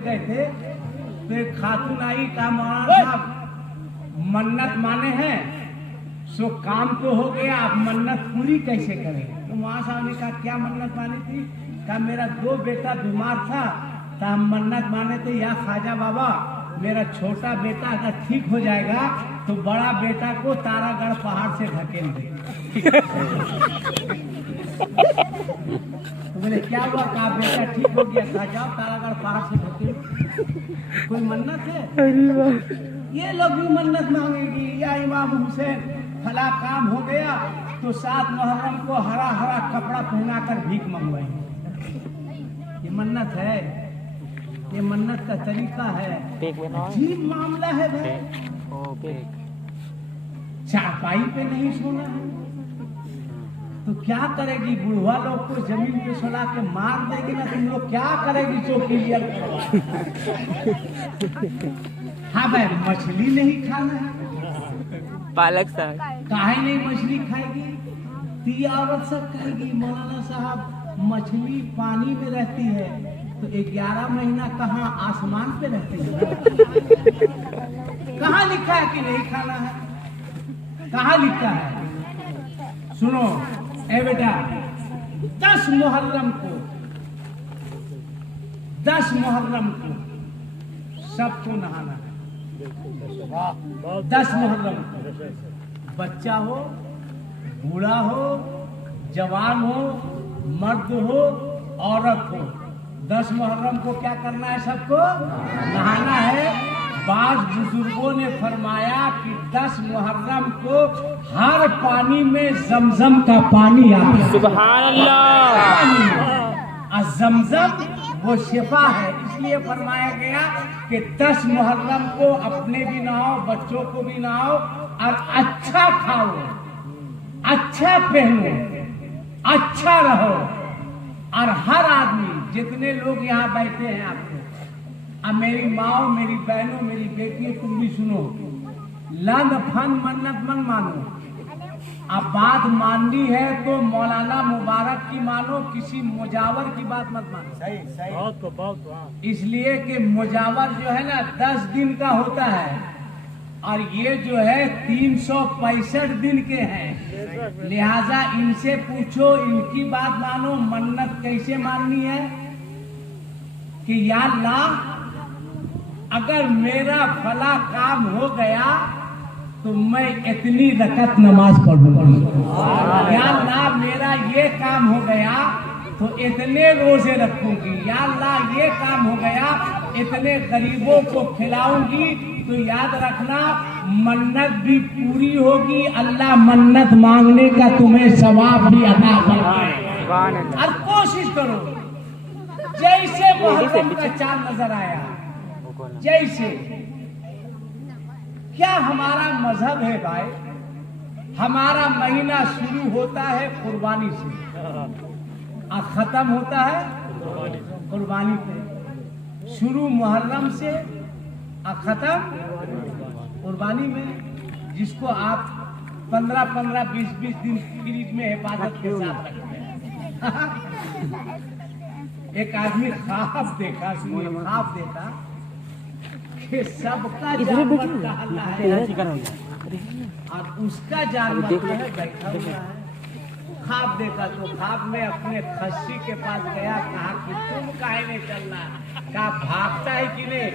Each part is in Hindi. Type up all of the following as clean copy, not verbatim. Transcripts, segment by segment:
गए थे तो एक खातून आई का मौलाना साहब मन्नत माने हैं सो काम तो हो गया, आप मन्नत पूरी कैसे करें? तो मौलाना साहब ने कहा क्या मन्नत मानी थी? कहा मेरा 2 बेटा बीमार था तो हम मन्नत माने थे या ख्वाजा बाबा मेरा छोटा बेटा अगर ठीक हो जाएगा तो बड़ा बेटा को तारागढ़ पहाड़ से धकेल दे। तो बोले क्या हुआ? कहा बेटा ठीक हो गया, कहा जाओ तारागढ़ पहाड़ से धकेल। कोई मन्नत है? ये लोग भी मन्नत मांगेगी या इमाम हुसैन फला काम हो गया तो 7 मुहर्रम को हरा हरा कपड़ा पहनाकर भीख मंगवाएंगे। ये मन्नत है, ये मन्नत का तरीका है, अजीब मामला है भाई। चारपाई पे नहीं सोना है तो क्या करेगी? बुढ़वा लोग को जमीन पे सुला के मार देगी ना, तुम लोग क्या करेगी? चौकी लिया हाँ भाई मछली नहीं खाना है, पालक साग काहे नहीं मछली खाएगी? तिया औरत सब खाएगी। मौलाना साहब मछली पानी में रहती है तो 11 महीना कहाँ आसमान पे रहती है? कहाँ लिखा है कि नहीं खाना है? कहाँ लिखा है? सुनो ए बेटा 10 मुहर्रम को 10 मुहर्रम को सबको नहाना है। 10 मुहर्रम को बच्चा हो बूढ़ा हो जवान हो मर्द हो औरत हो 10 मुहर्रम को क्या करना है? सबको नहाना है। बाज बुजुर्गों ने फरमाया कि 10 मुहर्रम को हर पानी में जमजम का पानी आता है। सुभान अल्लाह। और जमजम वो शिफा है, इसलिए फरमाया गया कि 10 मुहर्रम को अपने भी नहाओ बच्चों को भी नहाओ और अच्छा खाओ, अच्छा पहनो, अच्छा रहो। और हर आदमी जितने लोग यहाँ बैठे हैं आप लोग, अब मेरी माओ मेरी बहनों मेरी बेटियों तुम भी सुनो, लंद फन मन्नत मन मानो। अब बात माननी है तो मौलाना मुबारक की मानो, किसी मुजावर की बात मत मानो। सही सही। इसलिए कि मुजावर जो है ना 10 दिन का होता है और ये जो है 365 दिन के हैं, लिहाजा इनसे पूछो, इनकी बात मानो। मन्नत कैसे माननी है कि या अल्लाह अगर मेरा फला काम हो गया तो मैं इतनी रकत नमाज पढ़ूंगी। या अल्लाह मेरा ये काम हो गया तो इतने रोजे रखूंगी। या अल्लाह ये काम हो गया इतने गरीबों को खिलाऊंगी। तो याद रखना मन्नत भी पूरी होगी, अल्लाह मन्नत मांगने का तुम्हें सवाब भी अता फरमाएगा। और कोशिश करो जैसे मुहर्रम का चांद नजर आया, जैसे क्या हमारा मजहब है भाई, हमारा महीना शुरू होता है कुर्बानी से और खत्म होता है कुर्बानी पे। शुरू मुहर्रम से और खत्म कुर्बानी में। जिसको आप 15-15, 20-20 दिन फ्रीज में हिफाजत के साथ रखते हैं। एक आदमी ख्वाब देखा, ख्वाब देखा कि सबका जानवर का हल्ला है और उसका जानवर जो है बैठा हुआ है। ख्वाब देखा तो ख्वाब में अपने खस्सी के पास गया, कहा कि तुम काहे नहीं चल रहा? कहा भागता है कि नहीं?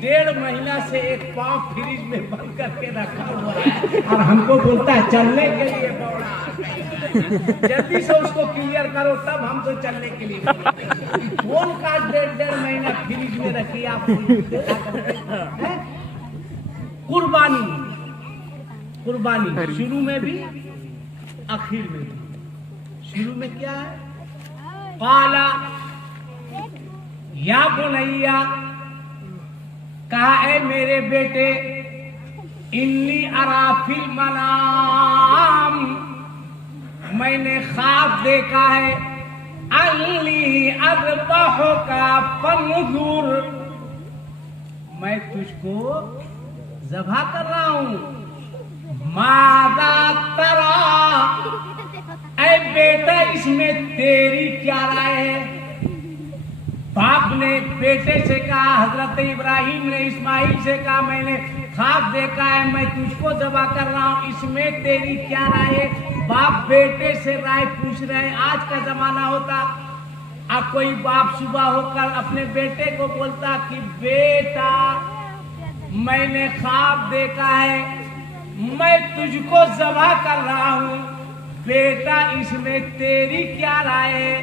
1.5 महीना से एक पाँव फ्रिज में बंद करके रखा हुआ है और हमको बोलता है चलने के लिए बोला। जल्दी से उसको क्लियर करो तब हम तो चलने के लिए। कौन का 1.5 महीना फ्रिज में रखी आप? कुर्बानी, कुर्बानी शुरू में भी आखिर में भी। शुरू में क्या है? काला या बुनैया, कहा है मेरे बेटे इन्नी अराफिल मनाम, मैंने ख्वाब देखा है अल्ली अज़बहु का फंजुर, मैं तुझको ज़बह कर रहा हूं। मादा तरा, ऐ बेटा इसमें तेरी क्या राय है? बाप ने बेटे से कहा, हजरत इब्राहिम ने इस्माइल से कहा, मैंने ख्वाब देखा है, मैं तुझको ज़बह कर रहा हूँ, इसमें तेरी क्या राय है? बाप बेटे से राय पूछ रहे हैं। आज का जमाना होता, अब कोई बाप सुबह होकर अपने बेटे को बोलता कि बेटा मैंने ख्वाब देखा है, मैं तुझको ज़बह कर रहा हूँ, बेटा इसमें तेरी क्या राय है?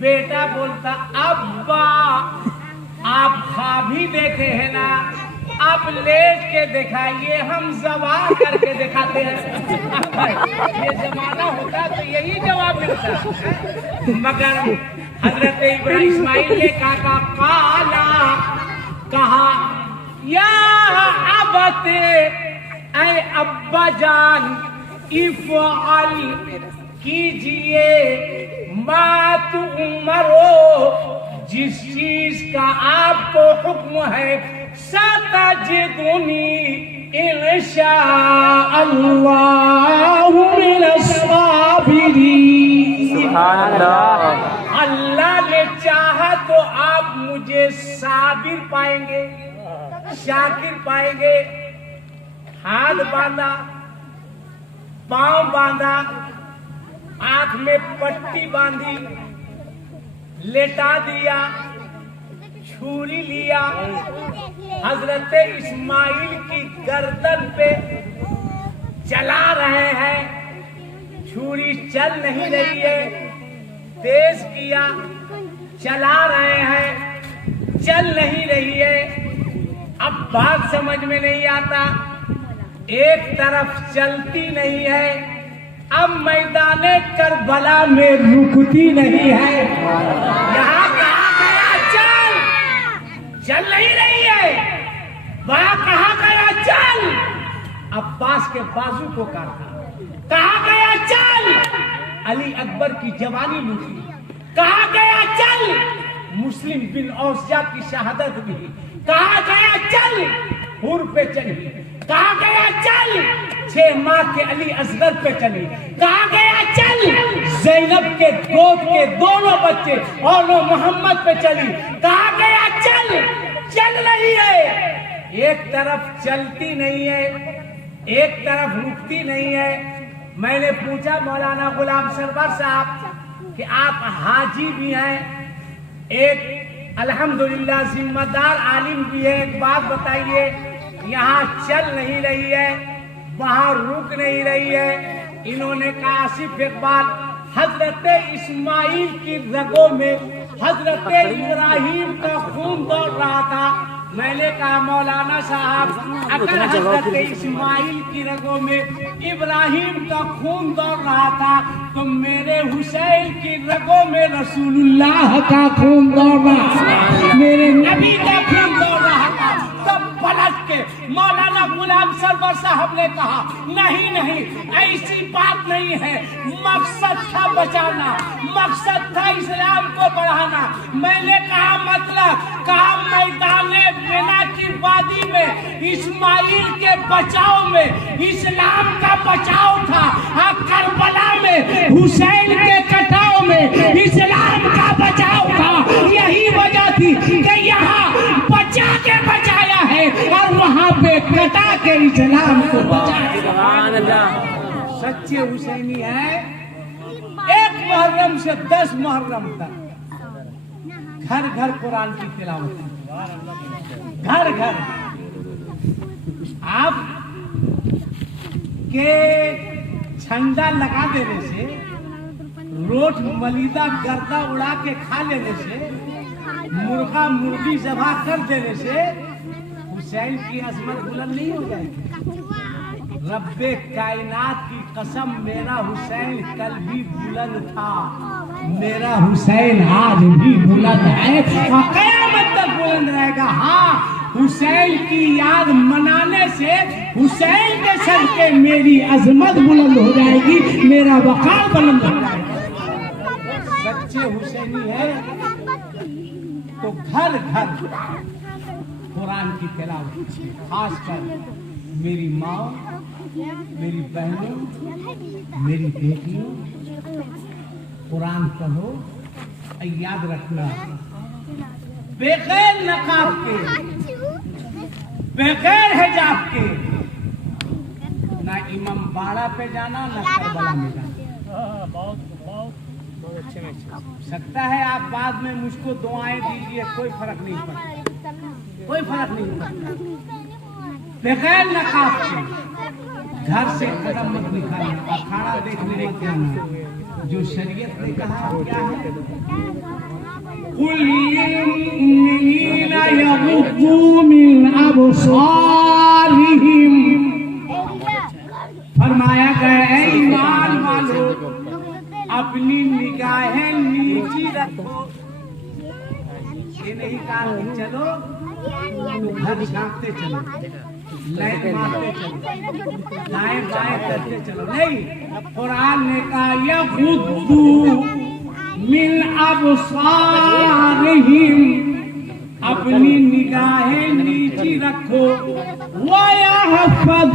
बेटा बोलता, अब्बा आप ख्वाब ही देखे हैं ना, आप लेट के दिखाइए, हम ज़बह करके दिखाते हैं। ये जमाना होता तो यही जवाब मिलता। मगर हजरत इस्माइल ने कहा या अबते, ऐ अब्बा जान, इफ़अल कीजिए मात उमरो, जिस चीज का आपको हुक्म है, सतजिदुनी इंशाअल्लाह मिनस साबिरीन। सुभान अल्लाह। अल्लाह ने चाहा तो आप मुझे साबिर पाएंगे, शाकिर पाएंगे। हाथ बांधा, पांव बांधा, आंख में पट्टी बांधी, लेटा दिया, छुरी लिया, हजरत इस्माइल की गर्दन पे चला रहे हैं। छुरी चल नहीं रही है, तेज किया, चला रहे हैं, चल नहीं रही है। अब बात समझ में नहीं आता, एक तरफ चलती नहीं है, अब मैदाने करबला में रुकती नहीं है। यहाँ कहा गया चल, चल नहीं रही है, वहां कहा गया चल, अब्बास के बाजू को काटा, कहा गया चल, अली अकबर की जवानी लूटी, कहा गया चल, मुस्लिम बिन औसिया की शहादत भी, कहा गया चल, हुर पे चली, कहा गया चल, 6 माह के अली असगर पे चली, कहा गया चल, ज़ैनब के गोद के दोनों बच्चे और मोहम्मद पे चली, कहा गया चल, चल रही है। एक तरफ चलती नहीं है, एक तरफ रुकती नहीं है। मैंने पूछा मौलाना गुलाम सरवर साहब कि आप हाजी भी हैं, एक अल्हम्दुलिल्लाह जिम्मेदार आलिम भी है, एक बात बताइए, यहाँ चल नहीं रही है, वहां रुक नहीं रही है। इन्होंने कहा आसिफ इकबाल, हजरत इस्माइल की रगों में हजरत इब्राहिम का खून दौड़ रहा था। मैंने कहा मौलाना साहब, अगर हजरत इस्माइल की रगों में इब्राहिम का खून दौड़ रहा था तो मेरे हुसैन की रगों में रसूलुल्लाह का खून दौड़ रहा था, मेरे नबी का खून दौड़ रहा था। तब पलट के मौलाना गुलाम सरवर साहब ने कहा नहीं नहीं, ऐसी बात नहीं है, मकसद था बचाना, मकसद था इस्लाम को बढ़ाना। मैंने कहा मतलब, कहा मैदाने बिना की वादी में इस्माइल के बचाव में इस्लाम का बचाव था, करबला में हुसैन के कटाव में इस्लाम का बचाव था। यही वजह थी कि यहाँ बचा के बचाया है और वहाँ पे कटा के इस्लाम को बचाया। सच्चे हुसैनी है। 1 मुहर्रम से 10 मुहर्रम तक घर घर कुरान की तिलावत, घर घर। आप के झंडा लगा देने से, रोट मलिदा गर्दा उड़ा के खा लेने से, मुर्गा मुर्गी ज़बाह कर देने से हुसैन की अजमत बुलंद नहीं हो जाएगी। रब्बे कायनात की कसम, मेरा हुसैन कल भी बुलंद था, मेरा हुसैन आज भी बुलंद है और क़यामत तक बुलंद रहेगा। हाँ, हुसैन की याद मनाने से हुसैन के सदके मेरी अजमत बुलंद हो जाएगी, मेरा वक़ार बुलंद हो जाएगा। सच्चे हुसैनी है तो घर घर कुरान की तिलावत, खासकर मेरी माँ, मेरी बहनों, मेरी बेटियों, कुरान पढ़ो। याद रखना, बगैर नकाब के, बगैर हिजाब के ना इमाम बाड़ा पे जाना ना करबला में जाना। बहुत अच्छे में सकता है आप बाद में मुझको दुआएं दीजिए, कोई फर्क नहीं पड़ता, कोई फर्क नहीं पड़ता। बगैर नकाब के घर से कदम मत निकालना, अखाड़ा देखने मत जाना। जो शरीयत ने कहा क्या है, कुल लिलमुमिनीना यगुद्दू मिन अबसारिहिम, फरमाया गया है ईमान वालों अपनी निगाहें नीची रखो। ये नहीं कहा कि चलो घर झांकते चलो, लाइन मारते चलो, दाएं बाएं करते चलो, नहीं। कुरान ने कहा यगुद्दू मिन अबसारिहिम, अपनी निगाहें नीची रखो। वयहफज़